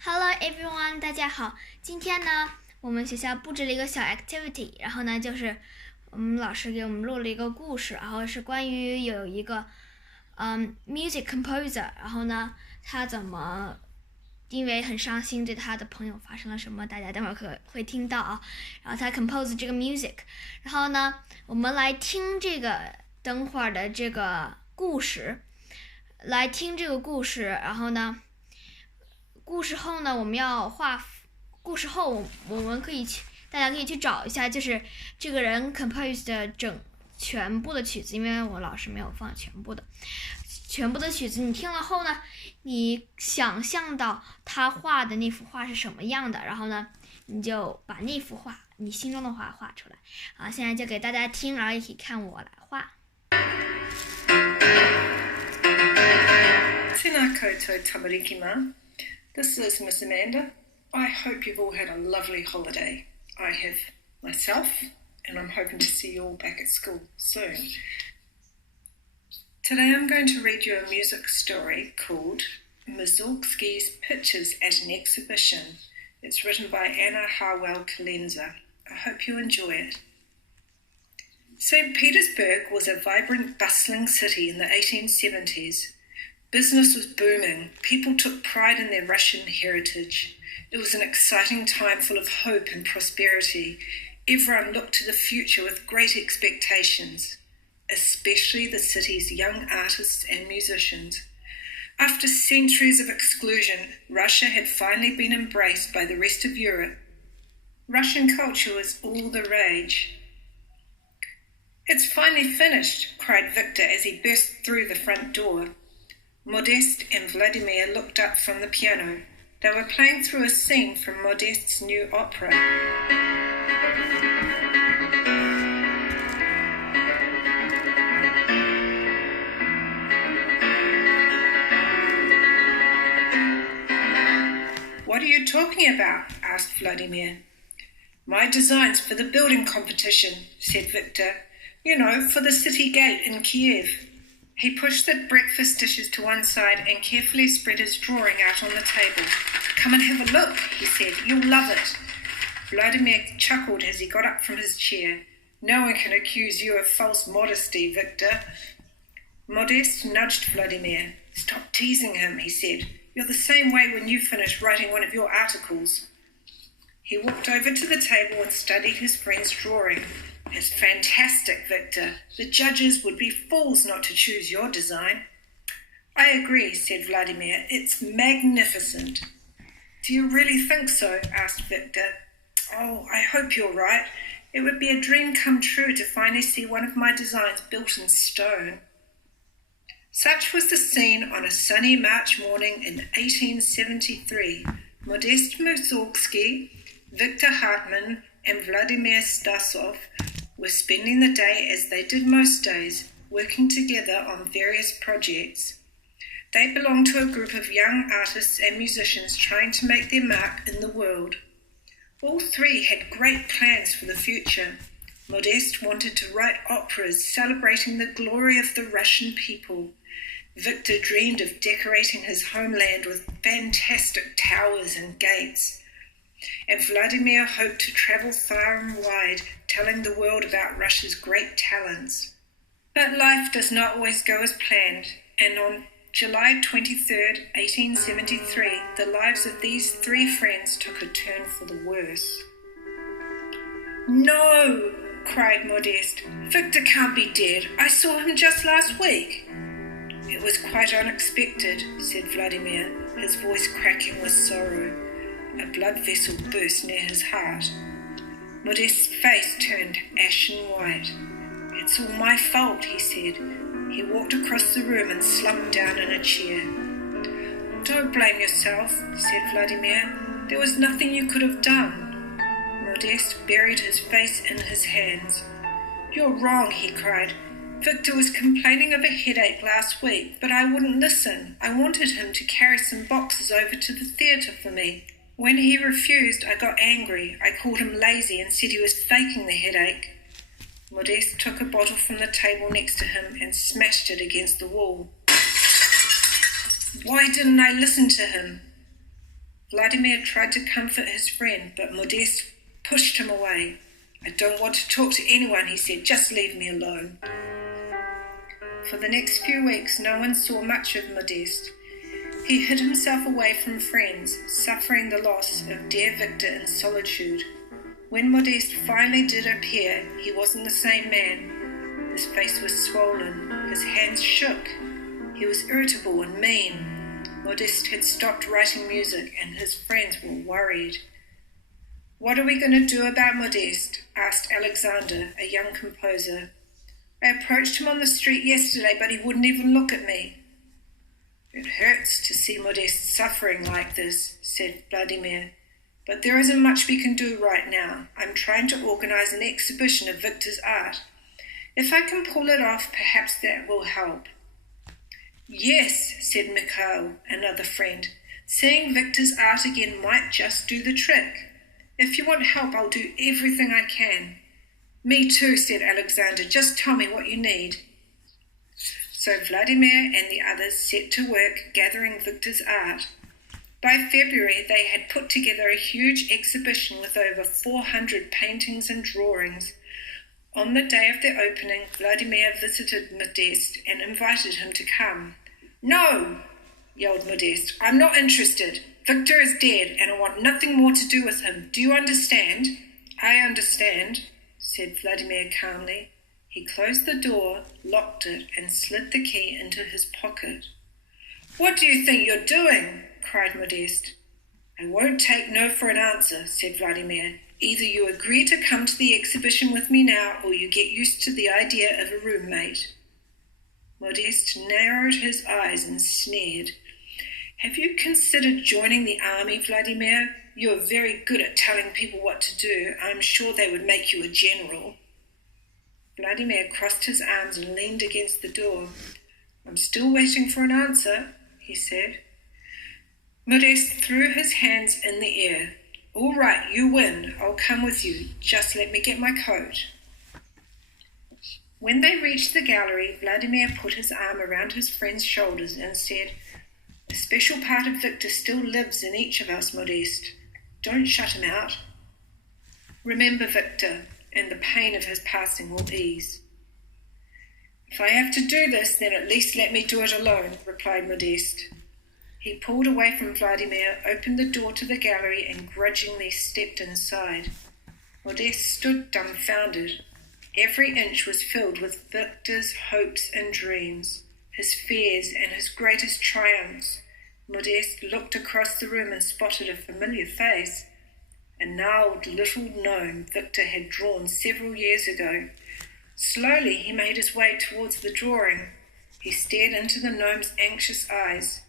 Hello everyone， 大家好。今天呢，我们学校布置了一个小 activity， 然后呢，就是我们老师给我们录了一个故事，然后是关于有一个music composer， 然后呢，他怎么因为很伤心，对他的朋友发生了什么，大家待会儿会听到啊。然后他 compose 这个 music， 然后呢，我们来听这个等会儿的这个故事，然后呢。故事后呢，我们要画。故事后，我们大家可以去找一下，就是这个人 compose 的全部的曲子，因为我老师没有放全部的曲子。你听了后呢，你想象到他画的那幅画是什么样的，然后呢，你就把那幅画，你心中的画画出来。好，现在就给大家听，然后一起看我来画。Tēnā koutou tamariki mā. This is Miss Amanda. I hope you've all had a lovely holiday. I have myself, and I'm hoping to see you all back at school soon. Today I'm going to read you a music story called Mussorgsky's Pictures at an Exhibition. It's written by Anna Harwell-Kalenza. I hope you enjoy it. St. Petersburg was a vibrant, bustling city in the 1870s. Business was booming. People took pride in their Russian heritage. It was an exciting time full of hope and prosperity. Everyone looked to the future with great expectations, especially the city's young artists and musicians. After centuries of exclusion, Russia had finally been embraced by the rest of Europe. Russian culture was all the rage. "It's finally finished," cried Victor as he burst through the front door. Modeste and Vladimir looked up from the piano. They were playing through a scene from Modeste's new opera. "What are you talking about?" asked Vladimir. "My designs for the building competition," said Victor. "You know, for the city gate in Kiev." He pushed the breakfast dishes to one side and carefully spread his drawing out on the table. "Come and have a look," he said. "You'll love it." Vladimir chuckled as he got up from his chair. "No one can accuse you of false modesty, Victor." Modeste nudged Vladimir. "Stop teasing him," he said. "You're the same way when you finish writing one of your articles." He walked over to the table and studied his friend's drawing. "It's fantastic, Victor. The judges would be fools not to choose your design." "I agree," said Vladimir. "It's magnificent." "Do you really think so?" asked Victor. "Oh, I hope you're right. It would be a dream come true to finally see one of my designs built in stone." Such was the scene on a sunny March morning in 1873. Modeste Mussorgsky, Victor Hartmann, and Vladimir Stasov were spending the day as they did most days, working together on various projects. They belonged to a group of young artists and musicians trying to make their mark in the world. All three had great plans for the future. Modeste wanted to write operas celebrating the glory of the Russian people. Victor dreamed of decorating his homeland with fantastic towers and gates. And Vladimir hoped to travel far and wide, telling the world about Russia's great talents. But life does not always go as planned, and on July 23rd, 1873, the lives of these three friends took a turn for the worse. "No!" cried Modeste. "Victor can't be dead. I saw him just last week." "It was quite unexpected," said Vladimir, his voice cracking with sorrow. A blood vessel burst near his heart. Modeste's face turned ashen white. "It's all my fault," he said. He walked across the room and slumped down in a chair. "Don't blame yourself," said Vladimir. "There was nothing you could have done." Modeste buried his face in his hands. "You're wrong," he cried. "Victor was complaining of a headache last week, but I wouldn't listen. I wanted him to carry some boxes over to the theatre for me. When he refused, I got angry. I called him lazy and said he was faking the headache." Modeste took a bottle from the table next to him and smashed it against the wall. "Why didn't I listen to him?" Vladimir tried to comfort his friend, but Modeste pushed him away. I don't want to talk to anyone, he said. Just leave me alone. For the next few weeks, no one saw much of Modeste. He hid himself away from friends, suffering the loss of dear Victor in solitude. When Modeste finally did appear, he wasn't the same man. His face was swollen, his hands shook. He was irritable and mean. Modeste had stopped writing music, and his friends were worried. What are we going to do about Modeste? Asked Alexander, a young composer. I approached him on the street yesterday, but he wouldn't even look at me. It hurts to see Modeste suffering like this, said Vladimir. But there isn't much we can do right now. I'm trying to organize an exhibition of Victor's art. If I can pull it off, perhaps that will help. Yes, said Mikhail, another friend. Seeing Victor's art again might just do the trick. If you want help, I'll do everything I can. Me too, said Alexander. Just tell me what you need. So Vladimir and the others set to work gathering Victor's art. By February, they had put together a huge exhibition with over 400 paintings and drawings. On the day of the opening, Vladimir visited Modeste and invited him to come. No, yelled Modeste. I'm not interested. Victor is dead and I want nothing more to do with him. Do you understand? I understand, said Vladimir calmly. He closed the door, locked it, and slid the key into his pocket. What do you think you're doing? Cried Modeste. I won't take no for an answer, said Vladimir. Either you agree to come to the exhibition with me now, or you get used to the idea of a roommate. Modeste narrowed his eyes and sneered. Have you considered joining the army, Vladimir? You are very good at telling people what to do. I'm sure they would make you a general. Vladimir crossed his arms and leaned against the door. I'm still waiting for an answer, he said. Modeste threw his hands in the air. All right, you win. I'll come with you. Just let me get my coat. When they reached the gallery, Vladimir put his arm around his friend's shoulders and said, A special part of Victor still lives in each of us, Modeste. Don't shut him out. Remember Victor, and the pain of his passing will ease. If I have to do this, then at least let me do it alone, replied Modeste. He pulled away from Vladimir, opened the door to the gallery, and grudgingly stepped inside. Modeste stood dumbfounded. Every inch was filled with Victor's hopes and dreams, his fears and his greatest triumphs. Modeste looked across the room and spotted a familiar face. A gnarled little gnome Victor had drawn several years ago. Slowly he made his way towards the drawing. He stared into the gnome's anxious eyes.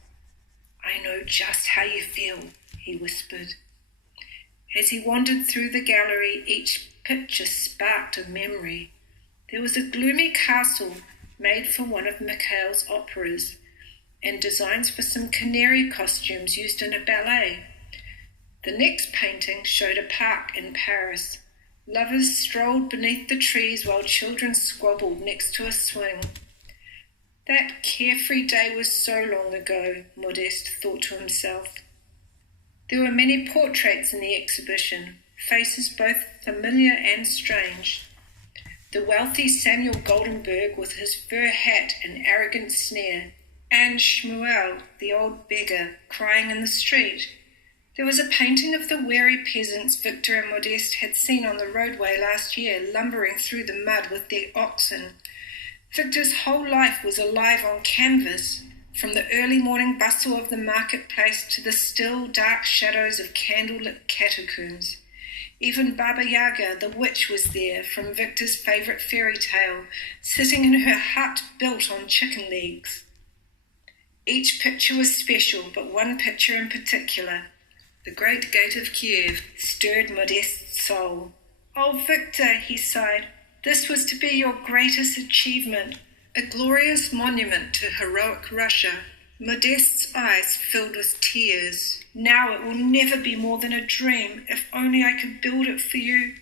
I know just how you feel, he whispered. As he wandered through the gallery, each picture sparked a memory. There was a gloomy castle made for one of Mikhail's operas, and designs for some canary costumes used in a ballet. The next painting showed a park in Paris. Lovers strolled beneath the trees while children squabbled next to a swing. That carefree day was so long ago, Modeste thought to himself. There were many portraits in the exhibition, faces both familiar and strange. The wealthy Samuel Goldenberg with his fur hat and arrogant sneer, and Shmuel, the old beggar, crying in the street. There was a painting of the weary peasants Victor and Modeste had seen on the roadway last year, lumbering through the mud with their oxen. Victor's whole life was alive on canvas, from the early morning bustle of the marketplace to the still, dark shadows of candlelit catacombs. Even Baba Yaga, the witch, was there, from Victor's favourite fairy tale, sitting in her hut built on chicken legs. Each picture was special, but one picture in particular, the great gate of Kiev, stirred Modeste's soul. Oh, Victor, he sighed, this was to be your greatest achievement, a glorious monument to heroic Russia. Modeste's eyes filled with tears. Now it will never be more than a dream. If only I could build it for you.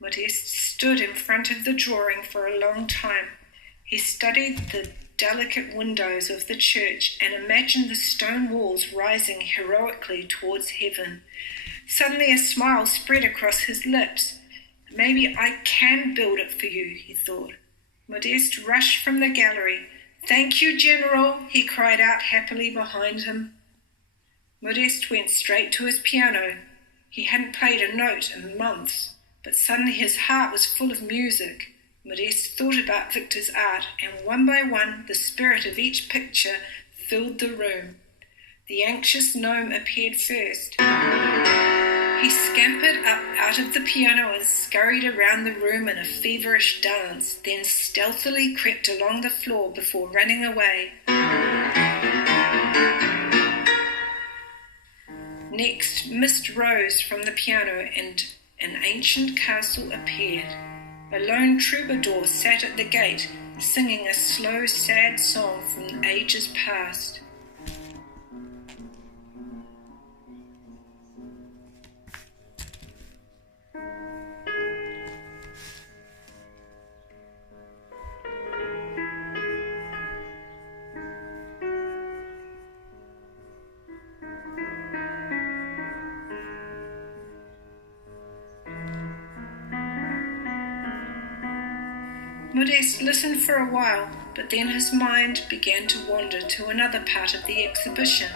Modeste stood in front of the drawing for a long time. He studied the delicate windows of the church and imagined the stone walls rising heroically towards heaven. Suddenly a smile spread across his lips. Maybe I can build it for you, he thought. Modeste rushed from the gallery. Thank you, General, he cried out happily behind him. Modeste went straight to his piano. He hadn't played a note in months, but suddenly his heart was full of music. Modeste thought about Victor's art, and one by one the spirit of each picture filled the room. The anxious gnome appeared first. He scampered up out of the piano and scurried around the room in a feverish dance, then stealthily crept along the floor before running away. Next, mist rose from the piano and an ancient castle appeared. A lone troubadour sat at the gate, singing a slow, sad song from ages past. Modeste listened for a while, but then his mind began to wander to another part of the exhibition.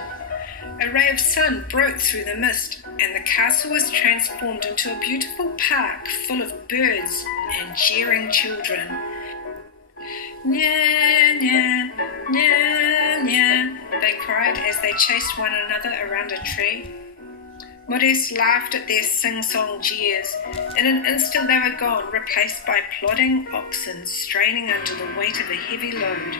A ray of sun broke through the mist, and the castle was transformed into a beautiful park full of birds and jeering children. Nya, nya, nya, nya, they cried as they chased one another around a tree. Modeste laughed at their sing-song jeers. In an instant they were gone, replaced by plodding oxen straining under the weight of a heavy load.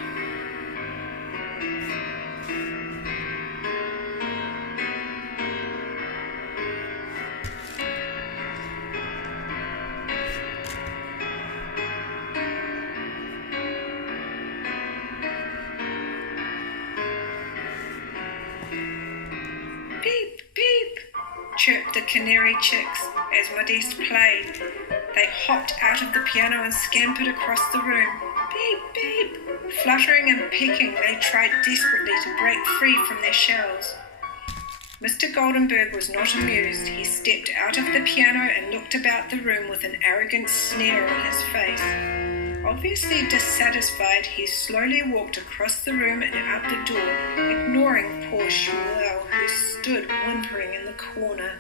Beep, beep, chirped the canary chicks as Modeste played. They hopped out of the piano and scampered across the room. Beep, beep. Fluttering and pecking, they tried desperately to break free from their shells. Mr. Goldenberg was not amused. He stepped out of the piano and looked about the room with an arrogant sneer on his face. Obviously dissatisfied, he slowly walked across the room and out the door, ignoring poor Shmuel, who stood whimpering in the corner.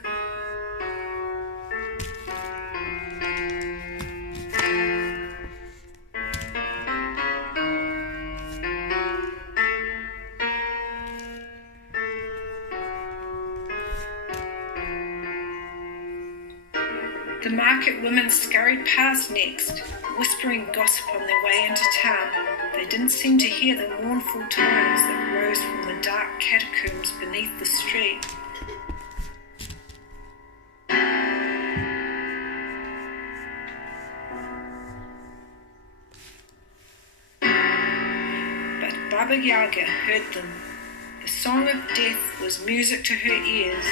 The market women scurried past next, whispering gossip on their way into town. They didn't seem to hear the mournful tones that rose from the dark catacombs beneath the street. But Baba Yaga heard them. The song of death was music to her ears.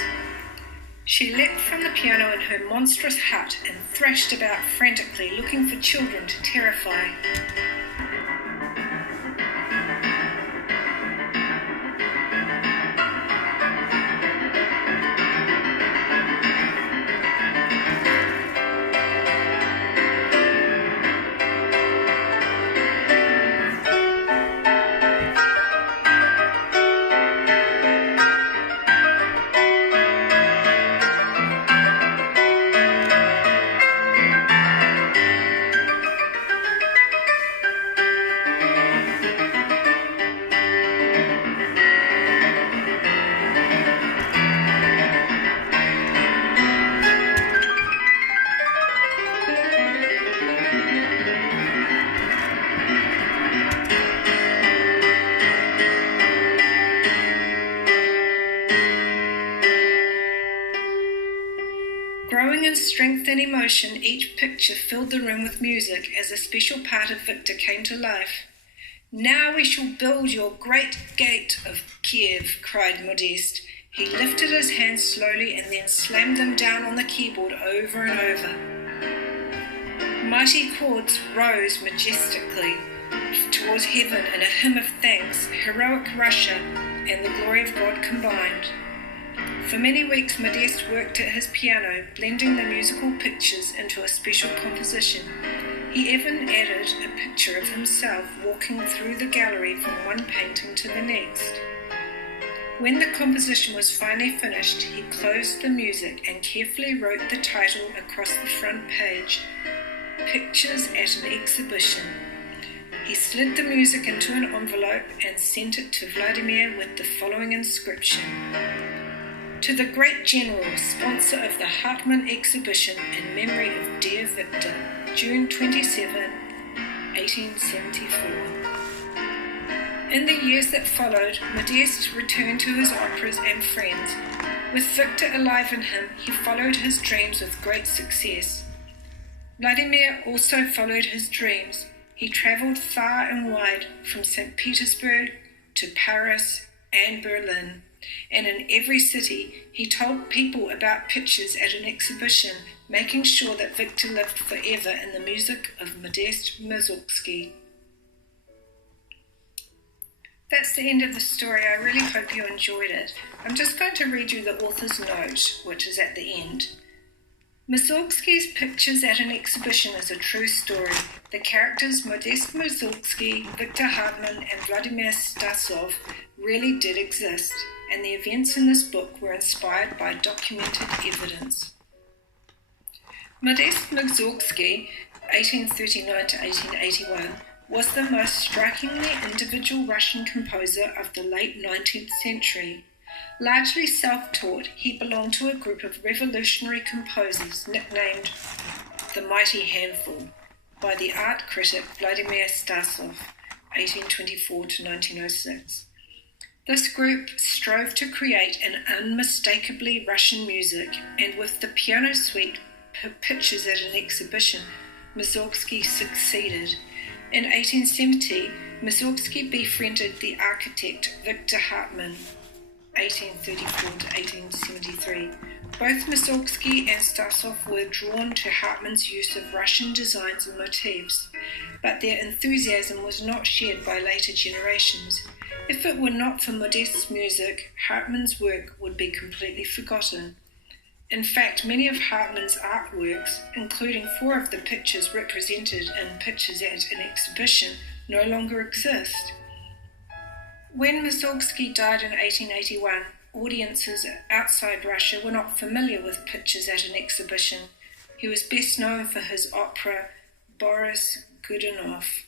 She leapt from the piano in her monstrous hut and thrashed about frantically, looking for children to terrify. Growing in strength and emotion, each picture filled the room with music as a special part of Victor came to life. Now we shall build your great gate of Kiev, cried Modeste. He lifted his hands slowly and then slammed them down on the keyboard over and over. Mighty chords rose majestically. towards heaven in a hymn of thanks, heroic Russia and the glory of God combined. For many weeks, Modeste worked at his piano, blending the musical pictures into a special composition. He even added a picture of himself walking through the gallery from one painting to the next. When the composition was finally finished, he closed the music and carefully wrote the title across the front page, Pictures at an Exhibition. He slid the music into an envelope and sent it to Vladimir with the following inscription: To the great general, sponsor of the Hartmann exhibition in memory of dear Victor, June 27, 1874. In the years that followed, Modeste returned to his operas and friends. With Victor alive in him, he followed his dreams with great success. Vladimir also followed his dreams. He travelled far and wide, from St. Petersburg to Paris and Berlin, and in every city he told people about pictures at an exhibition, making sure that Victor lived forever in the music of Modeste Mussorgsky. That's the end of the story. I really hope you enjoyed it. I'm just going to read you the author's note, which is at the end. Mussorgsky's Pictures at an Exhibition is a true story. The characters Modeste Mussorgsky, Victor Hartmann, and Vladimir Stasov really did exist, and the events in this book were inspired by documented evidence. Modeste Mussorgsky, 1839 to 1881, was the most strikingly individual Russian composer of the late 19th century. Largely self-taught, he belonged to a group of revolutionary composers nicknamed the Mighty Handful by the art critic Vladimir Stasov, 1824 to 1906. This group strove to create an unmistakably Russian music, and with the piano suite Pictures at an Exhibition, Mussorgsky succeeded. In 1870, Mussorgsky befriended the architect Victor Hartmann, 1834 to 1873. Both Mussorgsky and Stasov were drawn to Hartmann's use of Russian designs and motifs, but their enthusiasm was not shared by later generations. If it were not for Modeste's music, Hartmann's work would be completely forgotten. In fact, many of Hartmann's artworks, including 4 of the pictures represented in Pictures at an Exhibition, no longer exist. When Mussorgsky died in 1881, audiences outside Russia were not familiar with Pictures at an Exhibition. He was best known for his opera Boris Godunov.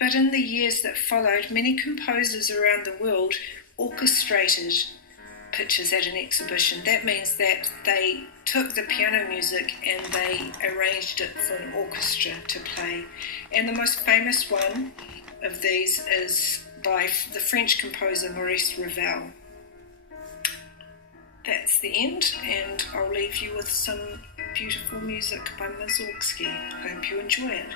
But in the years that followed, many composers around the world orchestrated Pictures at an Exhibition. That means that they took the piano music and they arranged it for an orchestra to play. And the most famous one of these is by the French composer Maurice Ravel. That's the end, and I'll leave you with some beautiful music by Mussorgsky. Hope you enjoy it.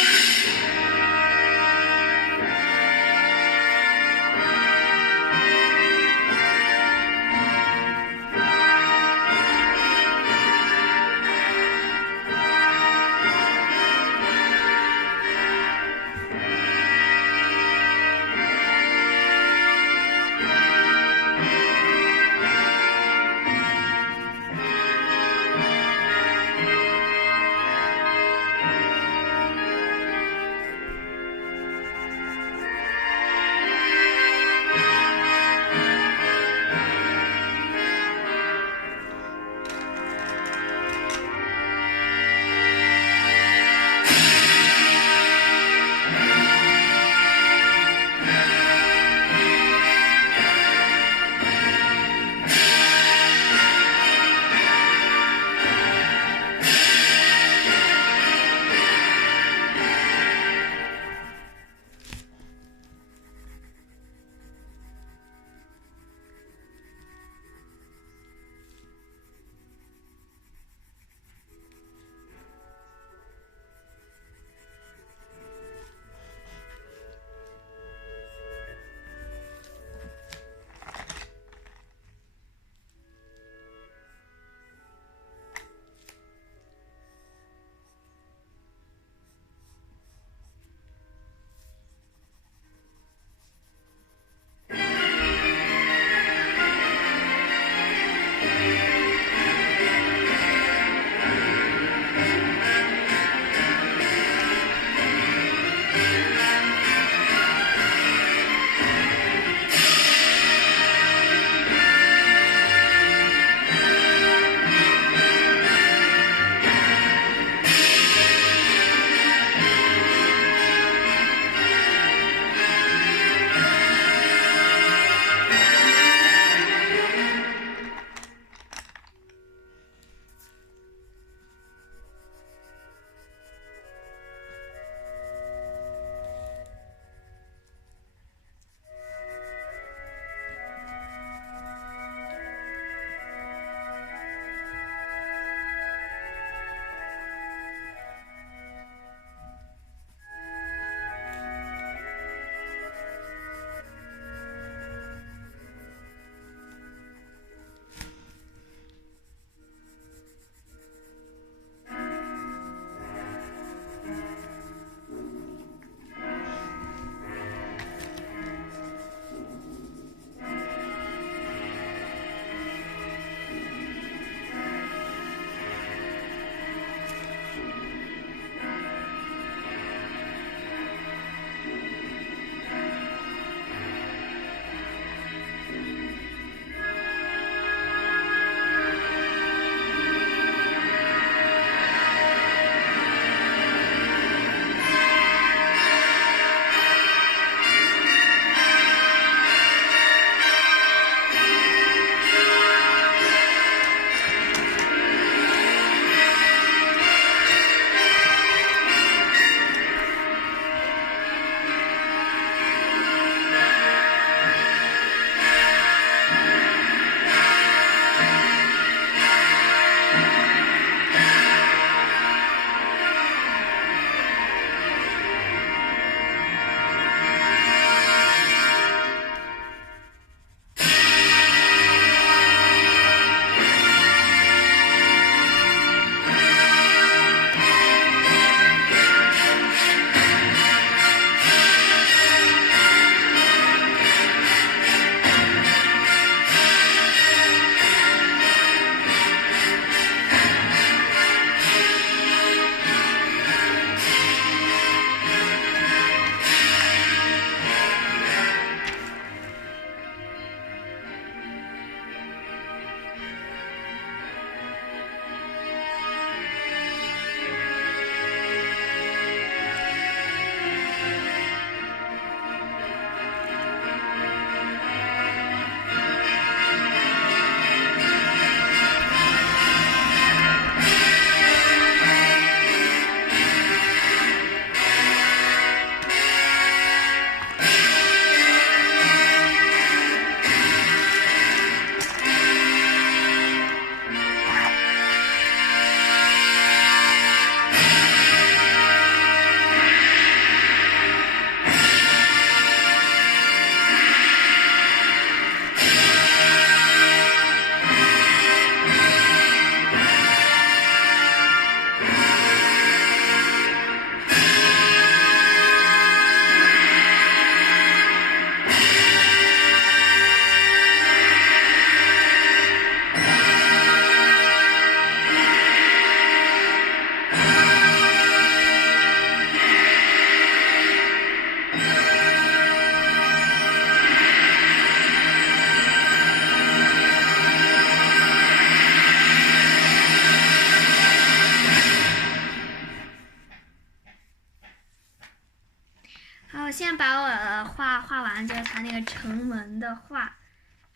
完就是它那个城门的画，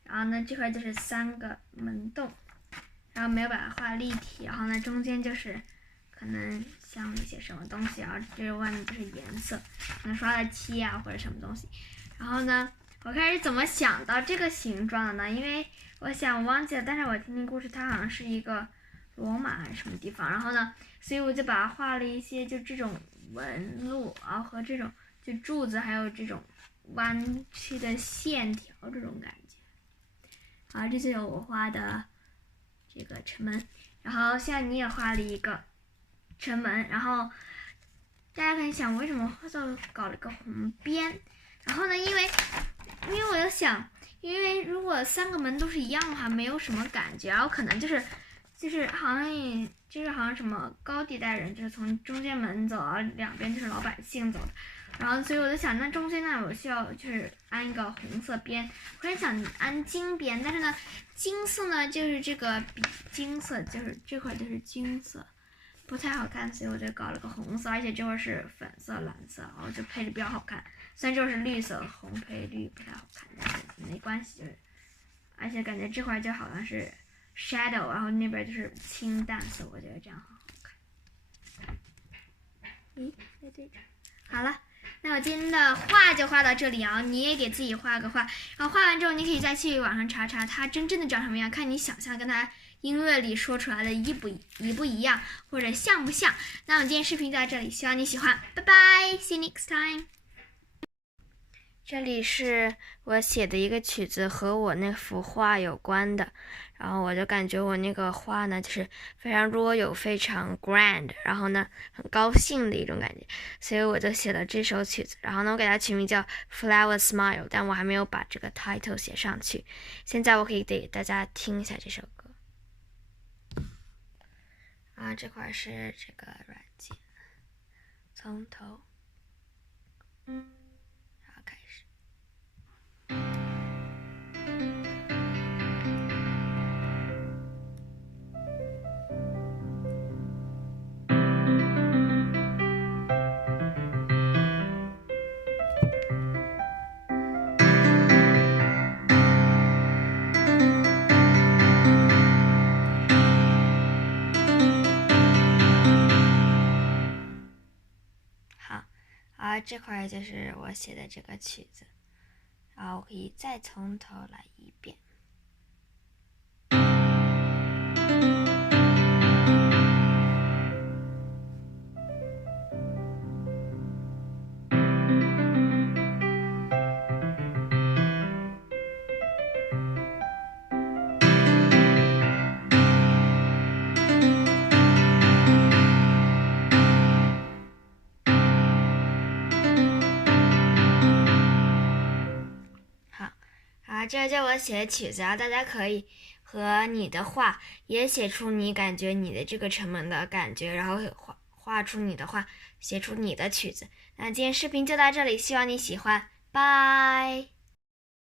然后呢这块就是3个门洞，然后没有把它画立体，然后呢中间就是可能像一些什么东西，然后这外面就是颜色，可能刷了漆啊或者什么东西。然后呢我开始怎么想到这个形状的呢？因为我忘记了，但是我听故事它好像是一个罗马还是什么地方，然后呢所以我就把它画了一些就这种纹路，然后和这种就柱子还有这种弯曲的线条这种感觉。好，这就是我画的这个城门，然后现在你也画了一个城门，然后大家可以想为什么搞了个红边，然后呢因为我有想，因为如果3个门都是一样的话没有什么感觉，然后可能就是好像什么高地带人就是从中间门走，然后两边就是老百姓走的，然后所以我就想那中间呢我需要就是安一个红色边，我很想安金边，但是呢金色呢就是这个比金色就是这块就是金色不太好看，所以我就搞了个红色，而且这会儿是粉色蓝色，然后就配着比较好看，虽然这会儿是绿色红配绿不太好看，但是没关系，就是而且感觉这块就好像是 shadow， 然后那边就是清淡色，我觉得这样很好看。咦，在这边好了，那我今天的画就画到这里啊，你也给自己画个画，然后画完之后你可以再去网上查查它真正的长什么样，看你想象跟它音乐里说出来的一不一样，或者像不像。那我们今天视频就到这里，希望你喜欢，拜拜 ，see you next time。这里是我写的一个曲子和我那幅画有关的，然后我就感觉我那个画呢就是非常royal非常 grand， 然后呢很高兴的一种感觉，所以我就写了这首曲子，然后呢我给它取名叫 Flower Smile， 但我还没有把这个 title 写上去，现在我可以给大家听一下这首歌啊，这块是这个软件，从头然后开始。这块就是我写的这个曲子，然后我可以再从头来一遍。这就是我写的曲子，然后大家可以和你的画也写出你感觉你的这个城门的感觉，然后画出你的画，写出你的曲子。那今天视频就到这里，希望你喜欢，拜。